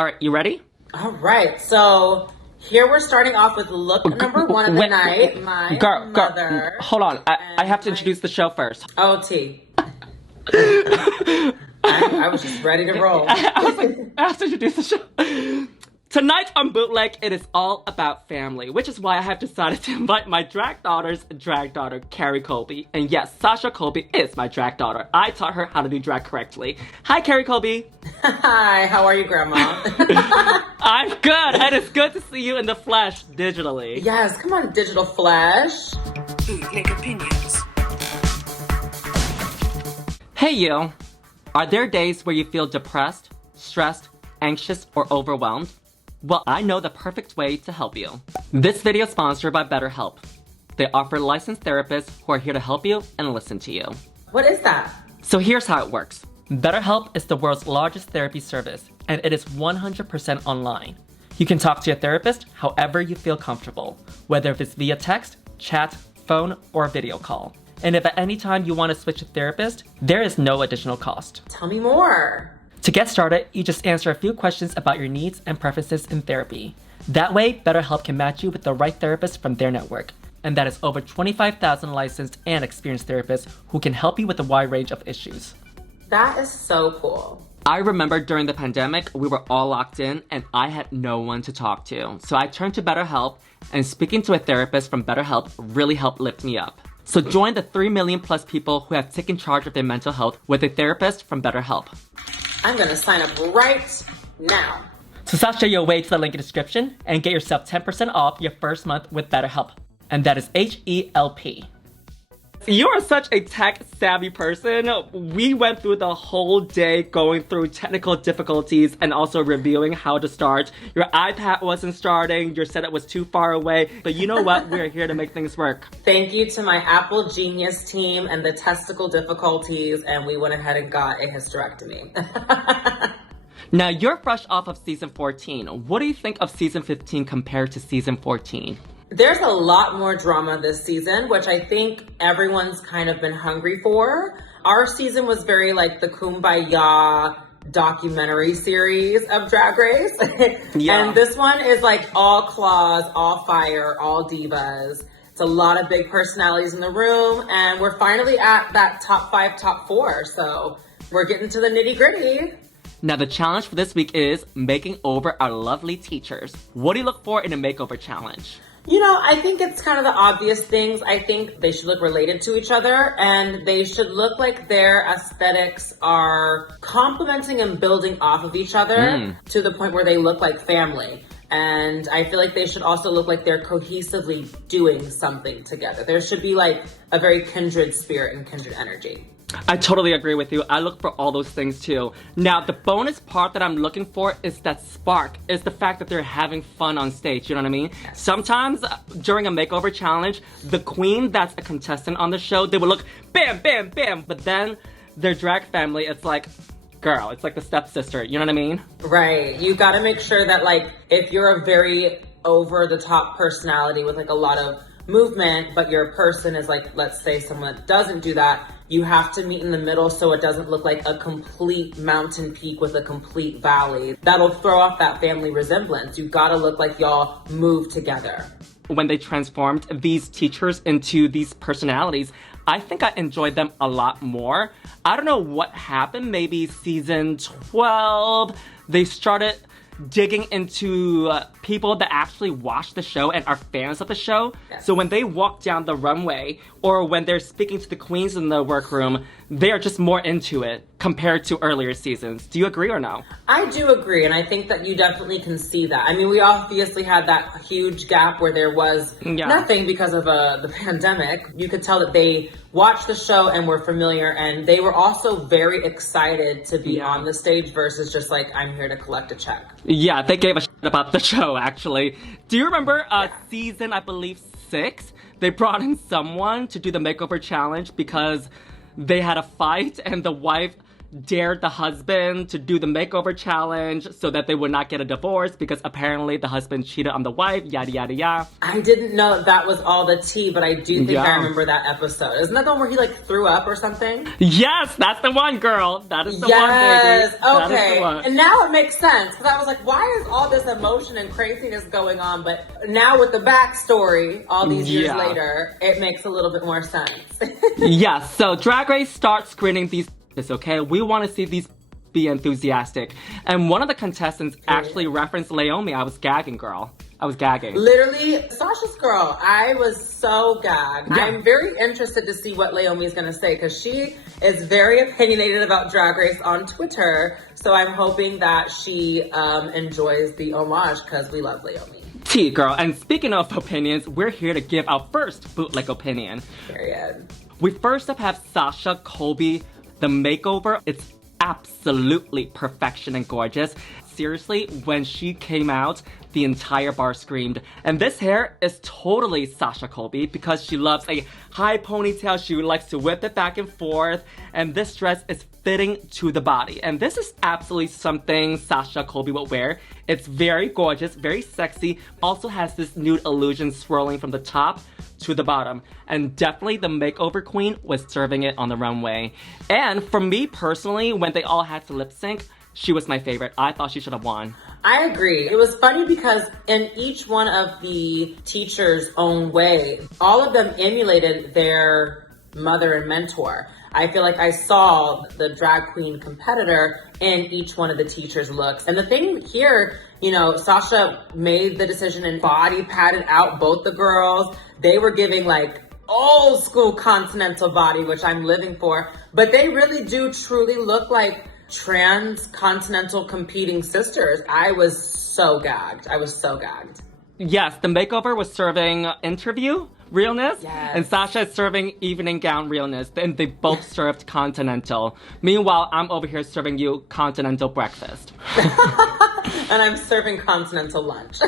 All right, you ready? All right, so here we're starting off with look number one of the night. My mother. Hold on, I have to introduce the show first. Oh, T. I was just ready to roll. I have to introduce the show. Tonight on Bootleg, it is all about family, which is why I have decided to invite my drag daughter's drag daughter, Kerri Colby. And yes, Sasha Colby is my drag daughter. I taught her how to do drag correctly. Hi, Kerri Colby. Hi, how are you, Grandma? I'm good, and it's good to see you in the flesh, digitally. Yes, come on, digital flesh. Bootleg Opinions. Hey, you. Are there days where you feel depressed, stressed, anxious, or overwhelmed? Well, I know the perfect way to help you. This video is sponsored by BetterHelp. They offer licensed therapists who are here to help you and listen to you. What is that? So here's how it works. BetterHelp is the world's largest therapy service, and it is 100% online. You can talk to your therapist however you feel comfortable, whether it's via text, chat, phone, or video call. And if at any time you want to switch a therapist, there is no additional cost. Tell me more. To get started, you just answer a few questions about your needs and preferences in therapy. That way, BetterHelp can match you with the right therapist from their network. And that is over 25,000 licensed and experienced therapists who can help you with a wide range of issues. That is so cool. I remember during the pandemic, we were all locked in and I had no one to talk to. So I turned to BetterHelp, and speaking to a therapist from BetterHelp really helped lift me up. So join the 3 million plus people who have taken charge of their mental health with a therapist from BetterHelp. I'm gonna sign up right now. So Sasha your way to the link in the description and get yourself 10% off your first month with BetterHelp. And that is HELP. You are such a tech-savvy person. We went through the whole day going through technical difficulties and also reviewing how to start. Your iPad wasn't starting, your setup was too far away, but you know what? We're here to make things work. Thank you to my Apple Genius team and the testicle difficulties, and we went ahead and got a hysterectomy. Now, you're fresh off of season 14. What do you think of season 15 compared to season 14? There's a lot more drama this season, which I think everyone's kind of been hungry for. Our season was very like the Kumbaya documentary series of Drag Race. Yeah. And this one is like all claws, all fire, all divas. It's a lot of big personalities in the room, and we're finally at that top 5, top 4. So we're getting to the nitty gritty. Now, the challenge for this week is making over our lovely teachers. What do you look for in a makeover challenge? You know, I think it's kind of the obvious things. I think they should look related to each other, and they should look like their aesthetics are complementing and building off of each other to the point where they look like family. And I feel like they should also look like they're cohesively doing something together. There should be like a very kindred spirit and kindred energy. I totally agree with you. I look for all those things too. Now, the bonus part that I'm looking for is that spark, is the fact that they're having fun on stage, you know what I mean? Yes. Sometimes during a makeover challenge, the queen that's a contestant on the show, they would look bam, bam, bam, but then their drag family, it's like, girl, it's like the stepsister, you know what I mean? Right. You gotta make sure that like, if you're a very over the top personality with like a lot of movement, but your person is like, let's say someone that doesn't do that, you have to meet in the middle so it doesn't look like a complete mountain peak with a complete valley. That'll throw off that family resemblance. You gotta look like y'all move together. When they transformed these teachers into these personalities, I think I enjoyed them a lot more. I don't know what happened, maybe season 12, they started digging into people that actually watch the show and are fans of the show. Yes. So when they walk down the runway or when they're speaking to the queens in the workroom, they are just more into it compared to earlier seasons. Do you agree or no? I do agree, and I think that you definitely can see that. I mean, we obviously had that huge gap where there was nothing because of the pandemic. You could tell that they watched the show and were familiar, and they were also very excited to be on the stage versus just like, I'm here to collect a check. Yeah, they gave a shit about the show, actually. Do you remember season, I believe, 6? They brought in someone to do the makeover challenge because they had a fight and the wife dared the husband to do the makeover challenge so that they would not get a divorce because apparently the husband cheated on the wife, yada, yada, yada. I didn't know that was all the tea, but I do think I remember that episode. Isn't that the one where he like threw up or something? Yes, that's the one, girl. That is the one, baby. Yes, okay. That is the one. And now it makes sense because I was like, why is all this emotion and craziness going on? But now with the backstory, all these years later, it makes a little bit more sense. Yeah, so Drag Race starts screening these, okay? We want to see these be enthusiastic. And one of the contestants actually referenced Leomi. I was gagging, girl. I was gagging. Literally, Sasha's girl. I was so gagged. Yeah. I'm very interested to see what Leomi is going to say because she is very opinionated about Drag Race on Twitter. So I'm hoping that she enjoys the homage because we love Leomi. Tea, girl. And speaking of opinions, we're here to give our first bootleg opinion. Period. We first up have Sasha Colby, the makeover. It's absolutely perfection and gorgeous. Seriously, when she came out, the entire bar screamed. And this hair is totally Sasha Colby because she loves a high ponytail. She likes to whip it back and forth. And this dress is fitting to the body. And this is absolutely something Sasha Colby would wear. It's very gorgeous, very sexy. Also has this nude illusion swirling from the top to the bottom. And definitely the makeover queen was serving it on the runway. And for me personally, when they all had to lip sync, she was my favorite. I thought she should have won. I agree. It was funny because in each one of the teachers' own way, all of them emulated their mother and mentor. I feel like I saw the drag queen competitor in each one of the teachers' looks. And the thing here, you know, Sasha made the decision and body padded out both the girls. They were giving like old school continental body, which I'm living for. But they really do truly look like transcontinental competing sisters. I was so gagged. Yes, the makeover was serving interview realness, yes. And Sasha is serving evening gown realness, and they both served continental. Meanwhile, I'm over here serving you continental breakfast. And I'm serving continental lunch.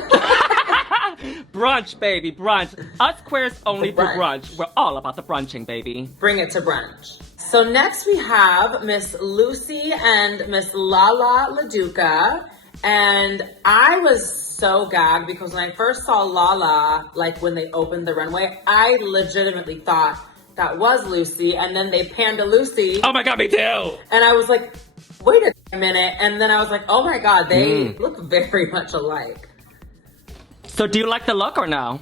Brunch, baby, brunch. Us queers only do brunch. We're all about the brunching, baby. Bring it to brunch. So next we have Miss Loosey and Miss LaDuca. And I was so gagged because when I first saw Lala, like when they opened the runway, I legitimately thought that was Loosey. And then they panned to Loosey. Oh my God, me too. And I was like, wait a minute. And then I was like, oh my God, they look very much alike. So do you like the look or no?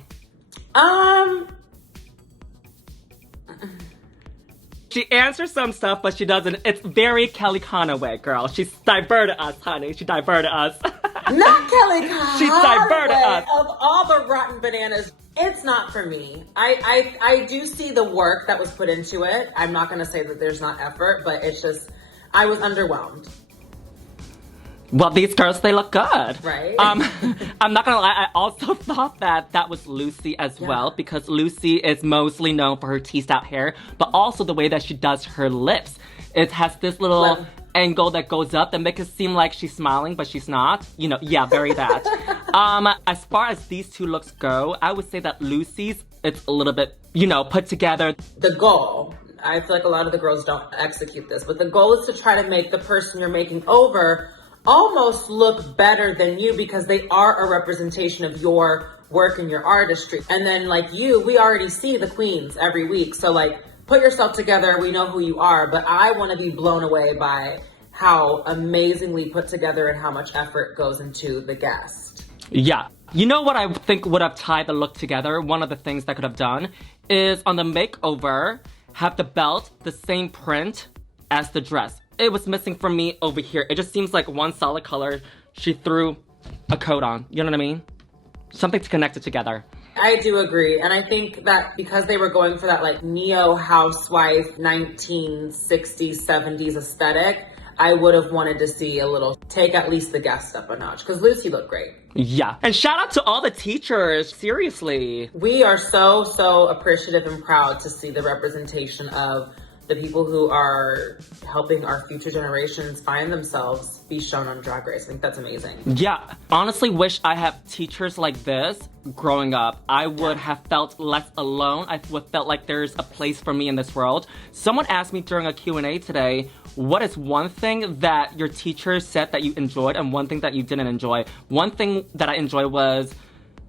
She answers some stuff, but she doesn't. It's very Kelly Conaway, girl. She's diverted us, honey. She diverted us. Not Kelly Conaway. She diverted us. Of all the rotten bananas, it's not for me. I do see the work that was put into it. I'm not going to say that there's not effort, but it's just, I was underwhelmed. Well, these girls, they look good. Right. I'm not gonna lie, I also thought that was Loosey as well, because Loosey is mostly known for her teased out hair, but also the way that she does her lips. It has this little angle that goes up that makes it seem like she's smiling, but she's not. You know, yeah, very that. As far as these two looks go, I would say that Loosey's, it's a little bit, you know, put together. The goal, I feel like a lot of the girls don't execute this, but the goal is to try to make the person you're making over almost look better than you because they are a representation of your work and your artistry. And then like you, we already see the queens every week. So like put yourself together. We know who you are, but I want to be blown away by how amazingly put together and how much effort goes into the guest. Yeah. You know what I think would have tied the look together? One of the things that could have done is on the makeover, have the belt the same print as the dress. It was missing from me over here. It just seems like one solid color. She threw a coat on. You know what I mean? Something to connect it together. I do agree. And I think that because they were going for that like neo-housewife 1960s, 70s aesthetic, I would have wanted to see a little, take at least the guest up a notch. Because Loosey looked great. Yeah. And shout out to all the teachers. Seriously. We are so appreciative and proud to see the representation of the people who are helping our future generations find themselves be shown on Drag Race. I think that's amazing. Yeah, honestly wish I had teachers like this growing up. I would have felt less alone. I would felt like there's a place for me in this world. Someone asked me during a Q&A today, what is one thing that your teacher said that you enjoyed and one thing that you didn't enjoy? One thing that I enjoyed was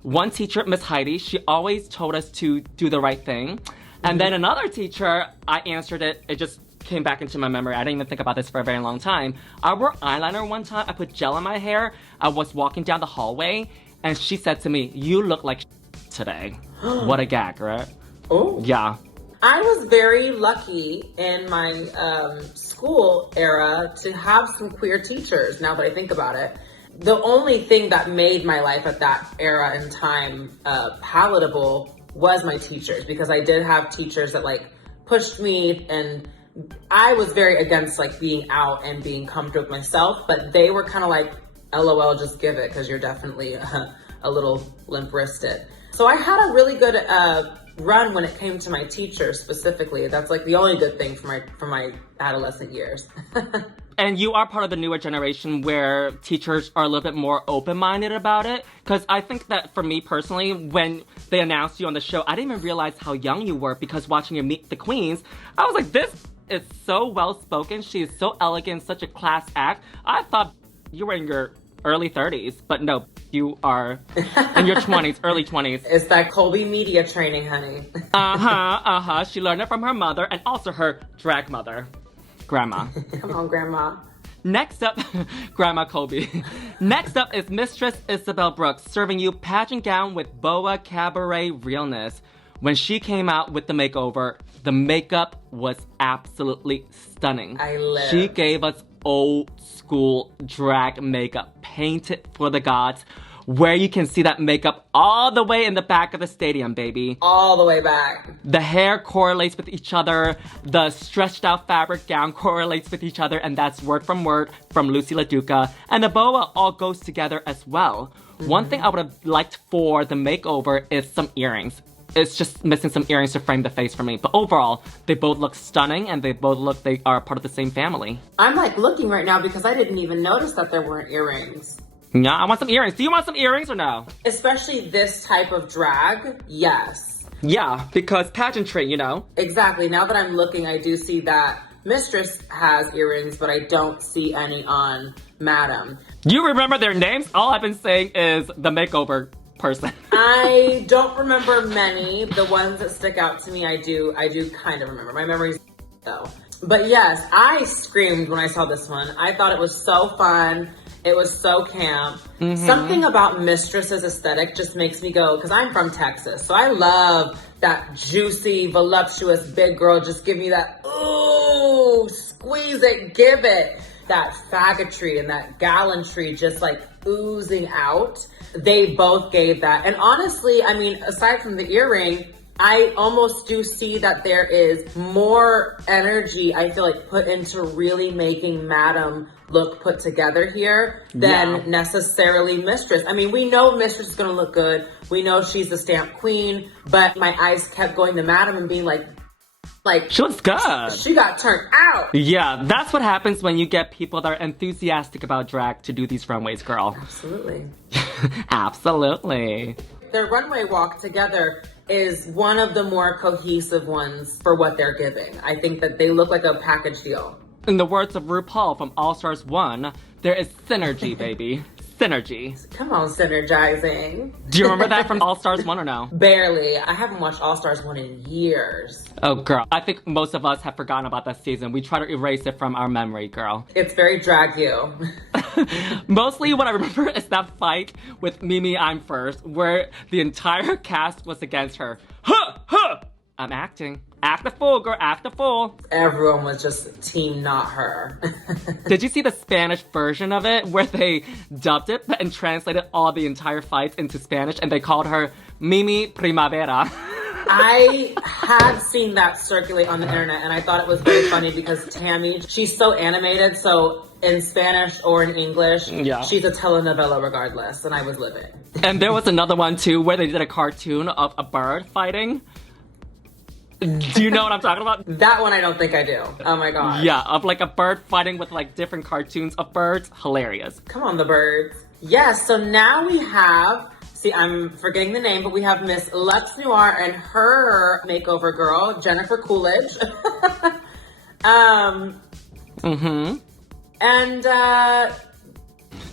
one teacher, Miss Heidi, she always told us to do the right thing. And then another teacher, I answered it, it just came back into my memory. I didn't even think about this for a very long time. I wore eyeliner one time, I put gel in my hair, I was walking down the hallway, and she said to me, you look like today. What a gag, right? Oh. Yeah. I was very lucky in my school era to have some queer teachers, now that I think about it. The only thing that made my life at that era and time palatable was my teachers, because I did have teachers that like pushed me, and I was very against like being out and being comfortable with myself, but they were kind of like, LOL, just give it, because you're definitely a little limp-wristed. So I had a really good run when it came to my teachers specifically. That's like the only good thing for my adolescent years. And you are part of the newer generation where teachers are a little bit more open-minded about it. Because I think that for me personally, when they announced you on the show, I didn't even realize how young you were, because watching you Meet the Queens, I was like, this is so well-spoken. She is so elegant, such a class act. I thought you were in your early 30s, but no, you are in your 20s, early 20s. It's that Colby media training, honey. She learned it from her mother and also her drag mother. Grandma. Come on, Grandma. Next up, Grandma Colby. Next up is Mistress Isabelle Brooks, serving you pageant gown with boa cabaret realness. When she came out with the makeover, the makeup was absolutely stunning. I live. She gave us old school drag makeup, painted for the gods, where you can see that makeup all the way in the back of the stadium, baby. All the way back. The hair correlates with each other, the stretched out fabric gown correlates with each other, and that's word from Lucy LaDuca, and the boa all goes together as well. One thing I would have liked for the makeover is some earrings. It's just missing some earrings to frame the face for me. But overall, they both look stunning, and they are part of the same family. I'm like looking right now because I didn't even notice that there weren't earrings. Yeah, I want some earrings. Do you want some earrings or no? Especially this type of drag, yes. Yeah, because pageantry, you know. Exactly. Now that I'm looking, I do see that Mistress has earrings, but I don't see any on Madam. Do you remember their names? All I've been saying is the makeover person. I don't remember many. The ones that stick out to me, I do kind of remember. My memory's though. But yes, I screamed when I saw this one. I thought it was so fun. It was so camp. Something about Mistress's aesthetic just makes me go, because I'm from Texas, so I love that juicy, voluptuous, big girl. Just give me that, ooh, squeeze it, give it. That faggotry and that gallantry just like oozing out. They both gave that. And honestly, I mean, aside from the earring, I almost do see that there is more energy, I feel like, put into really making Madam look put together here than necessarily Mistress. I mean, we know Mistress is gonna look good. We know she's the stamp queen, but my eyes kept going to Madam and being like, she looks good. She got turned out. Yeah, that's what happens when you get people that are enthusiastic about drag to do these runways, girl. Absolutely. Absolutely. Their runway walk together is one of the more cohesive ones for what they're giving. I think that they look like a package deal. In the words of RuPaul from All Stars 1, there is synergy, baby. Synergy. Come on, synergizing. Do you remember that from All Stars 1 or no? Barely. I haven't watched All Stars 1 in years. Oh, girl. I think most of us have forgotten about that season. We try to erase it from our memory, girl. It's very drag you. Mostly what I remember is that fight with Mimi I'm First, where the entire cast was against her. Huh! Huh! I'm acting. Act the fool, girl. Act the fool. Everyone was just team not her. Did you see the Spanish version of it where they dubbed it and translated all the entire fights into Spanish and they called her Mimi Primavera? I had seen that circulate on the internet and I thought it was very funny because Tammy, she's so animated, so in Spanish or in English, she's a telenovela regardless, and I was living. And there was another one too where they did a cartoon of a bird fighting. Do you know what I'm talking about? That one I don't think I do. Oh my god. Yeah, of like a bird fighting with like different cartoons of birds. Hilarious. Come on, the birds. Yes, so now we have, see, I'm forgetting the name, but we have Miss Lux Noir and her makeover girl, Jennifer Coolidge. Mm-hmm. And,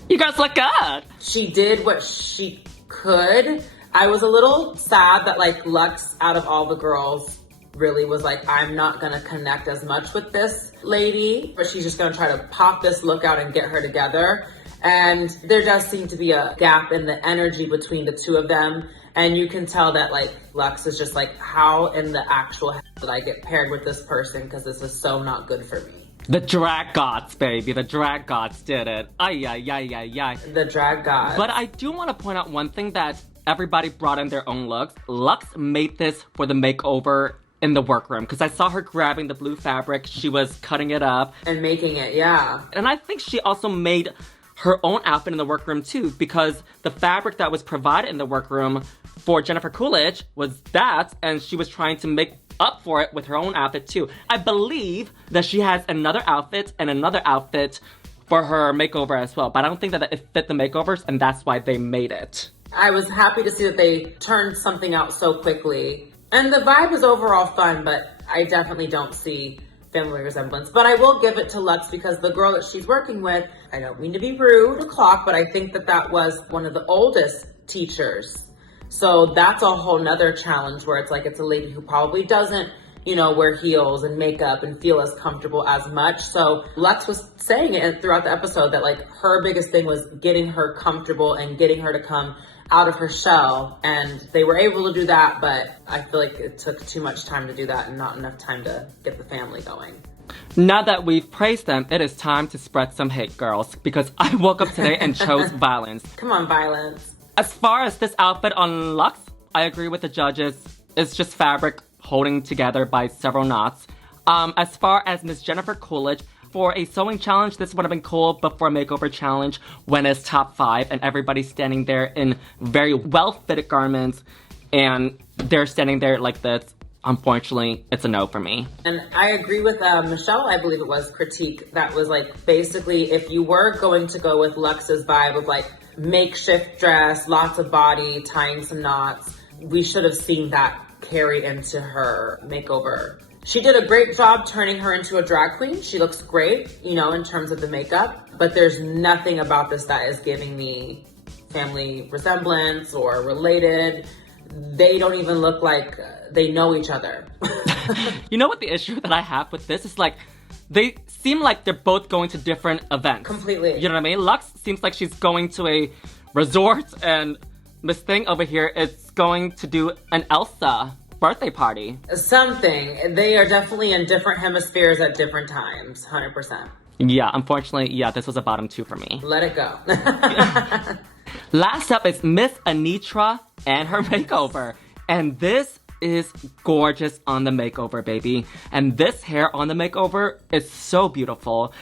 you guys look good. she did what she could. I was a little sad that, like, Luxx, out of all the girls, really was like, I'm not gonna connect as much with this lady, but she's just gonna try to pop this look out and get her together. And there does seem to be a gap in the energy between the two of them. And you can tell that, like, Luxx is just like, how in the actual hell did I get paired with this person? Because this is so not good for me. The drag gods, baby. The drag gods did it. Ay, ay, ay, ay, ay. The drag gods. But I do want to point out one thing that everybody brought in their own looks. Luxx made this for the makeover in the workroom because I saw her grabbing the blue fabric. She was cutting it up. And making it, yeah. And I think she also made her own outfit in the workroom too, because the fabric that was provided in the workroom for Jennifer Coolidge was that, and she was trying to make up for it with her own outfit too. I believe that she has another outfit and another outfit for her makeover as well, but I don't think that it fit the makeovers, and that's why they made it. I was happy to see that they turned something out so quickly. And the vibe is overall fun, but I definitely don't see family resemblance. But I will give it to Luxx because the girl that she's working with, I don't mean to be rude, clock, but I think that that was one of the oldest teachers. So that's a whole nother challenge where it's like, it's a lady who probably doesn't, you know, wear heels and makeup and feel as comfortable as much. So Luxx was saying it throughout the episode that, like, her biggest thing was getting her comfortable and getting her to come out of her shell. And they were able to do that, but I feel like it took too much time to do that and not enough time to get the family going. Now that we've praised them, it is time to spread some hate, girls, because I woke up today and chose violence. Come on, violence. As far as this outfit on Luxx, I agree with the judges. It's just fabric holding together by several knots. As far as Miss Jennifer Coolidge, for a sewing challenge, this would have been cool, but for a makeover challenge, when it's top 5 and everybody's standing there in very well-fitted garments and they're standing there like this, unfortunately, it's a no for me. And I agree with Michelle, I believe it was, critique that was like, basically, if you were going to go with Luxx's vibe of like makeshift dress, lots of body, tying some knots, we should have seen that carry into her makeover. She did a great job turning her into a drag queen. She looks great, you know, in terms of the makeup, but there's nothing about this that is giving me family resemblance or related. They don't even look like they know each other. You know what the issue that I have with this is, like, they seem like they're both going to different events. Completely. You know what I mean? Luxx seems like she's going to a resort, and this thing over here is going to do an Elsa birthday party. Something. They are definitely in different hemispheres at different times, 100%. Yeah, unfortunately, yeah, this was a bottom 2 for me. Let it go. Last up is Miss Anitra and her makeover. And this is gorgeous on the makeover, baby. And this hair on the makeover is so beautiful.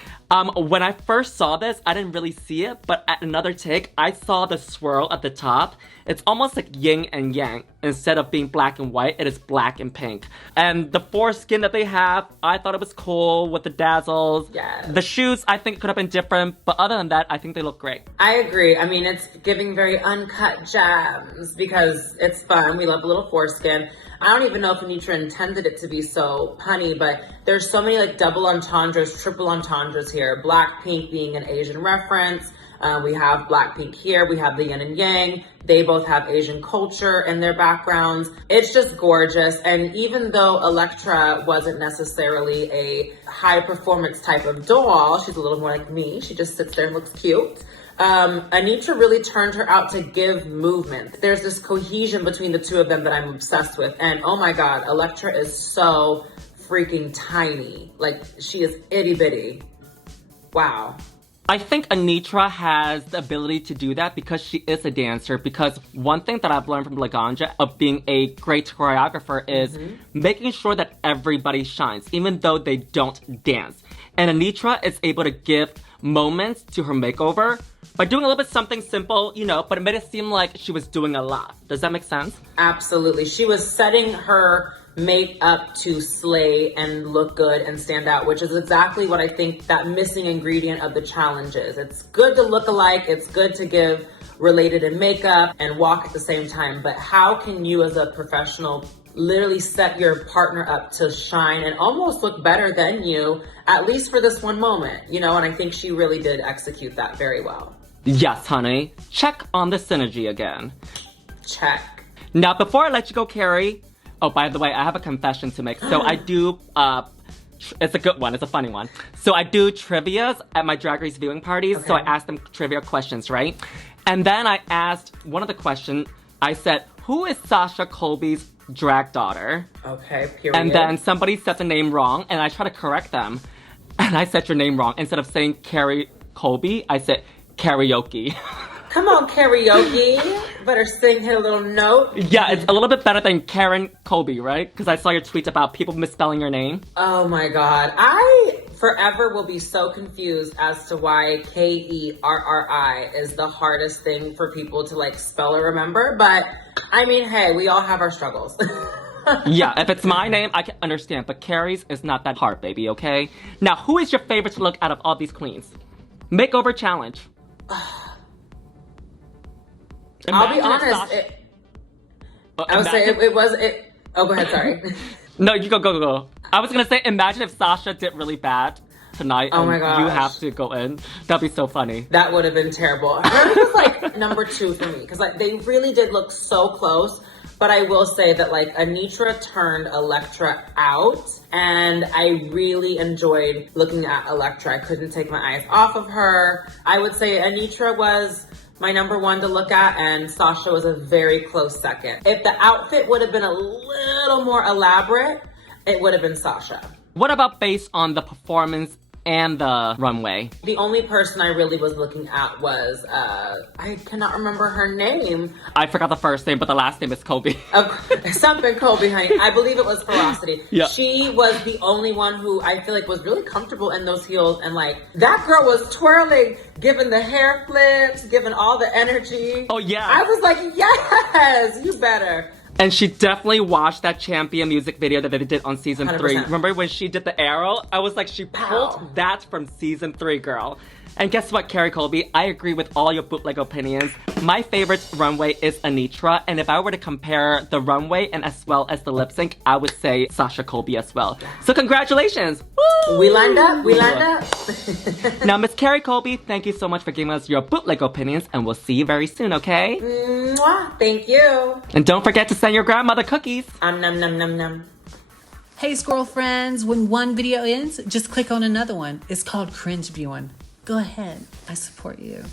When I first saw this, I didn't really see it, but at another take, I saw the swirl at the top. It's almost like yin and yang. Instead of being black and white, it is black and pink. And the foreskin that they have, I thought it was cool with the dazzles. Yes. The shoes, I think could have been different, but other than that, I think they look great. I agree. I mean, it's giving very uncut gems because it's fun. We love a little foreskin. I don't even know if Anitra intended it to be so punny, but there's so many like double entendres, triple entendres here. Blackpink being an Asian reference. We have Blackpink here. We have the yin and yang. They both have Asian culture in their backgrounds. It's just gorgeous. And even though Electra wasn't necessarily a high performance type of doll, she's a little more like me. She just sits there and looks cute. Anitra really turned her out to give movement. There's this cohesion between the two of them that I'm obsessed with. And oh my God, Electra is so freaking tiny. Like, she is itty bitty. Wow. I think Anitra has the ability to do that because she is a dancer. Because one thing that I've learned from LaGanja of being a great choreographer is making sure that everybody shines, even though they don't dance. And Anitra is able to give moments to her makeover by doing a little bit something simple, you know, but it made it seem like she was doing a lot. Does that make sense? Absolutely. She was setting her makeup to slay and look good and stand out, which is exactly what I think that missing ingredient of the challenge is. It's good to look alike. It's good to give related in makeup and walk at the same time. But how can you as a professional literally set your partner up to shine and almost look better than you, at least for this one moment, you know, and I think she really did execute that very well. Yes, honey. Check on the synergy again. Check. Now, before I let you go, Kerri, oh, by the way, I have a confession to make. So I do, it's a good one. It's a funny one. So I do trivias at my Drag Race viewing parties. Okay. So I ask them trivia questions, right? And then I asked one of the questions, I said, who is Sasha Colby's drag daughter? Okay, period. And then somebody said the name wrong, and I try to correct them. And I said your name wrong. Instead of saying Kerri Colby, I said karaoke. Come on, karaoke. Better sing, hit a little note. Yeah, it's a little bit better than Karen Colby, right? Because I saw your tweets about people misspelling your name. Oh my God. I forever will be so confused as to why Kerri is the hardest thing for people to like spell or remember. But I mean, hey, we all have our struggles. Yeah, if it's my name, I can understand. But Kerri's is not that hard, baby, okay? Now, who is your favorite look out of all these queens? Makeover challenge. I'll be honest. I would say it was. Oh, go ahead. Sorry. No, you go. I was gonna say, imagine if Sasha did really bad tonight. Oh and my gosh. You have to go in. That'd be so funny. That would have been terrible. Hers was like number 2 for me because like they really did look so close. But I will say that like Anitra turned Elektra out, and I really enjoyed looking at Elektra. I couldn't take my eyes off of her. I would say Anitra was my number 1 to look at, and Sasha was a very close second. If the outfit would have been a little more elaborate, it would have been Sasha. What about based on the performance and the runway? The only person I really was looking at was, I cannot remember her name. I forgot the first name, but the last name is Colby. Something Colby, honey. I believe it was Ferocity. Yeah. She was the only one who I feel like was really comfortable in those heels, and like that girl was twirling, giving the hair flips, giving all the energy. Oh, yeah. I was like, yes, you better. And she definitely watched that Champion music video that they did on season 3. 100%. Remember when she did the arrow? I was like, she pulled Wow. that from season 3, girl. And guess what, Kerri Colby? I agree with all your bootleg opinions. My favorite runway is Anitra, and if I were to compare the runway and as well as the lip sync, I would say Sasha Colby as well. So congratulations! Woo! We lined up. Now, Miss Kerri Colby, thank you so much for giving us your bootleg opinions, and we'll see you very soon, okay? Mwah, thank you. And don't forget to send your grandmother cookies. Num num num num. Hey squirrel friends, when one video ends, just click on another one. It's called cringe viewing. Go ahead, I support you.